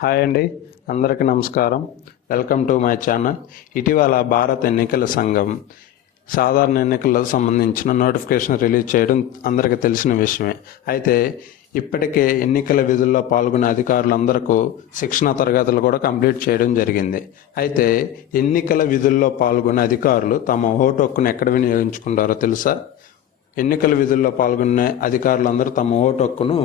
Hi అండి. అందరికీ నమస్కారం. Welcome to my channel. ఇటీవల భారత ఎన్నికల సంఘం సాధారణ ఎన్నికలకు సంబంధించిన నోటిఫికేషన్ రిలీజ్ చేయడం అందరికీ తెలిసిన విషయమే. అయితే ఇప్పటికే ఎన్నికల విధుల్లో పాల్గొనే అధికారులందరకు శిక్షణ తరగతులు కూడా కంప్లీట్ చేయడం జరిగింది. అయితే ఎన్నికల విధుల్లో పాల్గొనే అధికారులు తమ ఓటు హక్కును ఎక్కడ వినియోగించుకుంటారో తెలుసా? ఎన్నికల విధుల్లో పాల్గొనే అధికారులందరూ తమ ఓటు హక్కును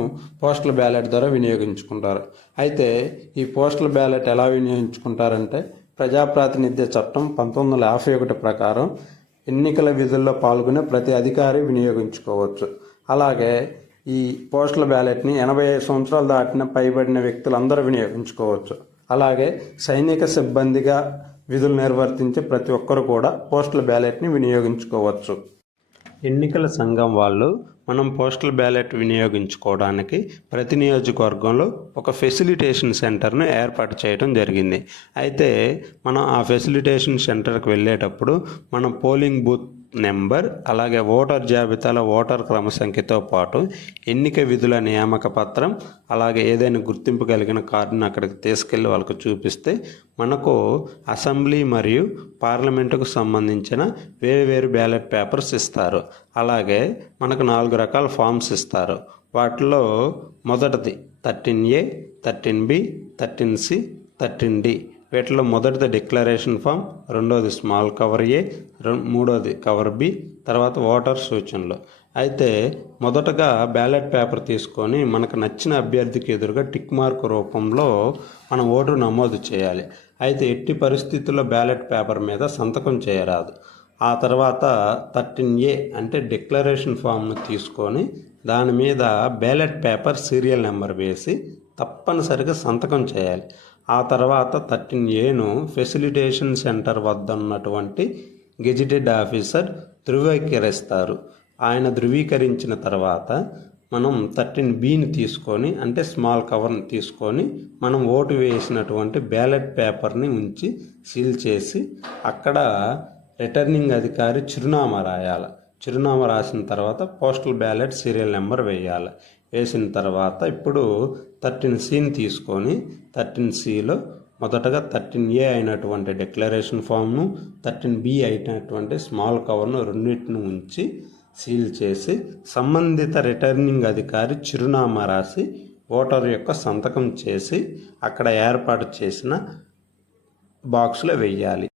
పోస్టల్ బ్యాలెట్ ద్వారా వినియోగించుకుంటారు. అయితే ఈ పోస్టల్ బ్యాలెట్ ఎలా వినియోగించుకుంటారంటే ప్రజాప్రాతినిధ్య చట్టం పంతొమ్మిది వందల యాభై ఒకటి ప్రకారం ఎన్నికల విధుల్లో పాల్గొనే ప్రతి అధికారి వినియోగించుకోవచ్చు. అలాగే ఈ పోస్టల్ బ్యాలెట్ని ఎనభై ఐదు సంవత్సరాలు దాటిన పైబడిన వ్యక్తులందరూ వినియోగించుకోవచ్చు. అలాగే సైనిక సిబ్బందిగా విధులు నిర్వర్తించే ప్రతి ఒక్కరు కూడా పోస్టల్ బ్యాలెట్ని వినియోగించుకోవచ్చు. ఎన్నికల సంఘం వాళ్ళు మనం పోస్టల్ బ్యాలెట్ వినియోగించుకోవడానికి ప్రతి నియోజకవర్గంలో ఒక ఫెసిలిటేషన్ సెంటర్ను ఏర్పాటు చేయడం జరిగింది. అయితే మనం ఆ ఫెసిలిటేషన్ సెంటర్కి వెళ్ళేటప్పుడు మనం పోలింగ్ బూత్ నెంబర్ అలాగే ఓటర్ జాబితాలో ఓటర్ క్రమ సంఖ్యతో పాటు ఎన్నిక విధుల నియామక పత్రం అలాగే ఏదైనా గుర్తింపు కలిగిన కార్డును అక్కడికి తీసుకెళ్ళి వాళ్ళకు చూపిస్తే మనకు అసెంబ్లీ మరియు పార్లమెంటుకు సంబంధించిన వేరు వేరు బ్యాలెట్ పేపర్స్ ఇస్తారు. అలాగే మనకు నాలుగు రకాల ఫామ్స్ ఇస్తారు. వాటిలో మొదటిది thirteen A thirteen B thirteen C thirteen D. వీటిలో మొదటిది డిక్లరేషన్ ఫామ్ రెండోది స్మాల్ కవర్ ఏ మూడోది కవర్ బి తర్వాత ఓటర్ సూచనలు. అయితే మొదటగా బ్యాలెట్ పేపర్ తీసుకొని మనకు నచ్చిన అభ్యర్థికి ఎదురుగా టిక్ మార్క్ రూపంలో మనం ఓటు నమోదు చేయాలి. అయితే ఎట్టి పరిస్థితుల్లో బ్యాలెట్ పేపర్ మీద సంతకం చేయరాదు. ఆ తర్వాత థర్టీన్ ఏ అంటే డిక్లరేషన్ ఫామ్ను తీసుకొని దాని మీద బ్యాలెట్ పేపర్ సీరియల్ నెంబర్ వేసి తప్పనిసరిగా సంతకం చేయాలి. ఆ తర్వాత థర్టీన్ ఏను ఫెసిలిటేషన్ సెంటర్ వద్ద ఉన్నటువంటి గెజిటెడ్ ఆఫీసర్ ధృవీకరిస్తారు. ఆయన ధృవీకరించిన తర్వాత మనం థర్టీన్ బీని తీసుకొని అంటే స్మాల్ కవర్ని తీసుకొని మనం ఓటు వేసినటువంటి బ్యాలెట్ పేపర్ని ఉంచి సీల్ చేసి అక్కడ రిటర్నింగ్ అధికారి చిరునామా రాయాలి. చిరునామా రాసిన తర్వాత పోస్టల్ బ్యాలెట్ సీరియల్ నెంబర్ వేయాలి. వేసిన తర్వాత ఇప్పుడు థర్టీన్ సిని తీసుకొని థర్టీన్ సిలో మొదటగా థర్టీన్ ఏ అయినటువంటి డిక్లరేషన్ ఫామ్ను థర్టీన్ బి అయినటువంటి స్మాల్ కవర్ను రెండింటిని ఉంచి సీల్ చేసి సంబంధిత రిటర్నింగ్ అధికారి చిరునామా రాసి ఓటర్ యొక్క సంతకం చేసి అక్కడ ఏర్పాటు చేసిన బాక్స్లో వెయ్యాలి.